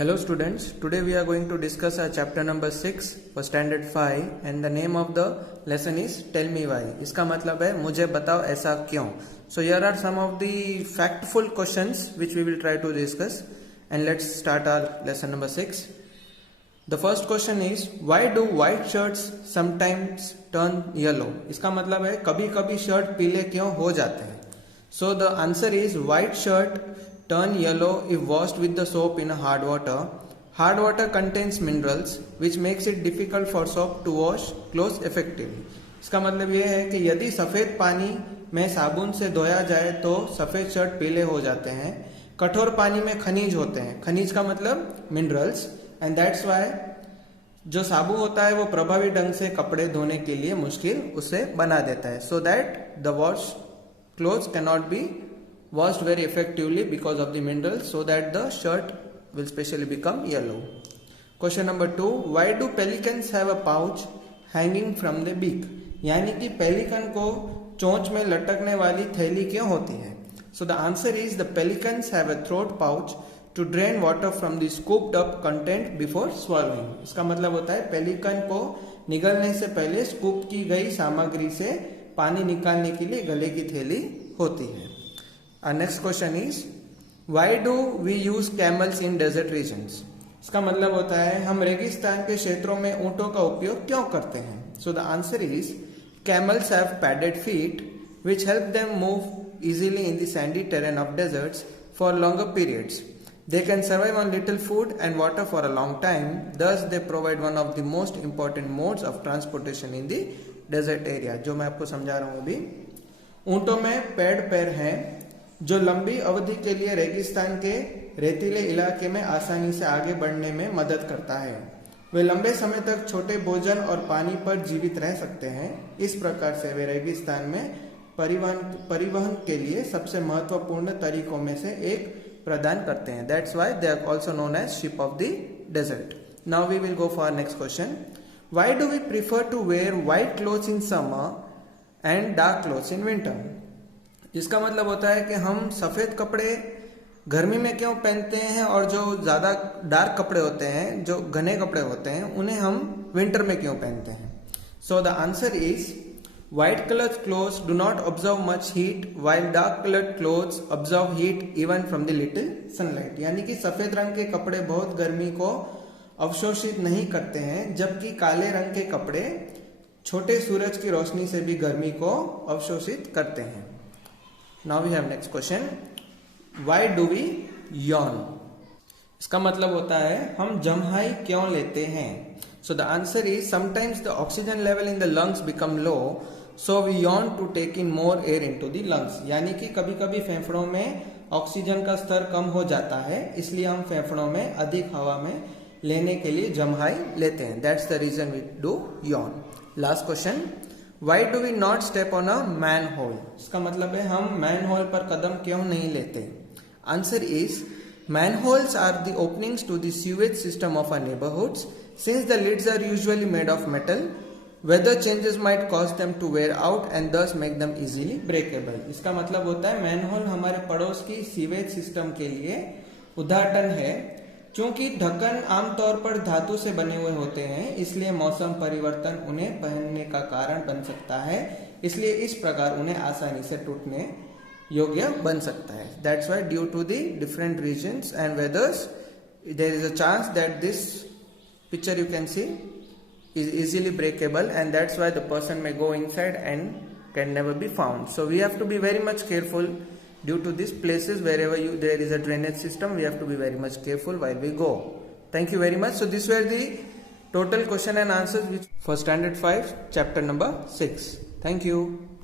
Hello students, today we are going to discuss our chapter number 6 for standard 5 and the name of the lesson is Tell Me Why. इसका मतलब है मुझे बताओ ऐसा क्यों. So here are some of the factful questions which we will try to discuss and let's start our lesson number 6. The first question is why do white shirts sometimes turn yellow? इसका मतलब है कभी कभी shirt पीले क्यों हो जाते हैं. So the answer is white shirt turn yellow if washed with the soap in hard water. Hard water contains minerals which makes it difficult for soap to wash clothes effectively. इसका मतलब ये है कि यदि सफ़ेद पानी में साबुन से धोया जाए तो सफ़ेद शर्ट पीले हो जाते हैं. कठोर पानी में खनिज होते हैं. खनिज का मतलब मिनरल्स एंड दैट्स वाई जो साबुन होता है वो प्रभावी ढंग से कपड़े धोने के लिए मुश्किल उसे बना देता है. So that the wash clothes cannot be washed very effectively because of the minerals, so that the shirt will specially become yellow. Question number 2, why do pelicans have a pouch hanging from the beak? यानी कि pelican को चोंच में लटकने वाली थैली क्यों होती है? So the answer is the pelicans have a throat pouch to drain water from the scooped up content before swallowing. इसका मतलब होता है पेलिकन को निगलने से पहले स्कूप की गई सामग्री से पानी निकालने के लिए गले की थैली होती है. Our next question is why do we use camels in desert regions? इसका मतलब होता है हम रेगिस्तान के क्षेत्रों में ऊंटों का उपयोग क्यों करते हैं. So the answer is camels have padded feet which help them move easily in the sandy terrain of deserts for longer periods. They can survive on little food and water for a long time. Thus they provide one of the most important modes of transportation in the desert area. जो मैं आपको समझा रहा हूँ अभी. ऊंटों में पैर हैं जो लंबी अवधि के लिए रेगिस्तान के रेतीले इलाके में आसानी से आगे बढ़ने में मदद करता है. वे लंबे समय तक छोटे भोजन और पानी पर जीवित रह सकते हैं. इस प्रकार से वे रेगिस्तान में परिवहन के लिए सबसे महत्वपूर्ण तरीकों में से एक प्रदान करते हैं. That's why they are also known as ship of the desert. Now we will go for next question. Why do we prefer to wear white clothes in summer and dark clothes in winter? इसका मतलब होता है कि हम सफ़ेद कपड़े गर्मी में क्यों पहनते हैं और जो ज़्यादा डार्क कपड़े होते हैं, जो घने कपड़े होते हैं, उन्हें हम विंटर में क्यों पहनते हैं. So the answer is white coloured clothes do not observe much heat while dark coloured clothes observe heat even from the little sunlight. यानी कि सफ़ेद रंग के कपड़े बहुत गर्मी को अवशोषित नहीं करते हैं, जबकि काले रंग के कपड़े छोटे सूरज की रोशनी से भी गर्मी को अवशोषित करते हैं. Now we have next question. Why do we yawn? इसका मतलब होता है हम जम्हाई क्यों लेते हैं. So the answer is sometimes the oxygen level in the lungs become low, so we yawn to take in more air into the lungs. यानी कि कभी कभी फेफड़ों में ऑक्सीजन का स्तर कम हो जाता है, इसलिए हम फेफड़ों में अधिक हवा में लेने के लिए जम्हाई लेते हैं. That's the reason we do yawn. Last question. Why do we not step on a manhole? इसका मतलब है हम manhole पर कदम क्यों नहीं लेते. Answer is manholes are the openings to the sewage system of our neighborhoods. Since the lids are usually made of metal, weather changes might cause them to wear out and thus make them easily breakable. इसका मतलब होता है manhole हमारे पड़ोस की sewage system के लिए उदाहरण है. चूंकि ढक्कन आमतौर पर धातु से बने हुए होते हैं, इसलिए मौसम परिवर्तन उन्हें पहनने का कारण बन सकता है, इसलिए इस प्रकार उन्हें आसानी से टूटने योग्य बन सकता है. That's why due to the different reasons and weathers there is a chance that this picture you can see is easily breakable and that's why the person may go inside and can never be found. So we have to be very much careful. Due to these places wherever there is a drainage system, we have to be very much careful while we go. Thank you very much. So these were the total question and answers for standard 5 chapter number 6. Thank you.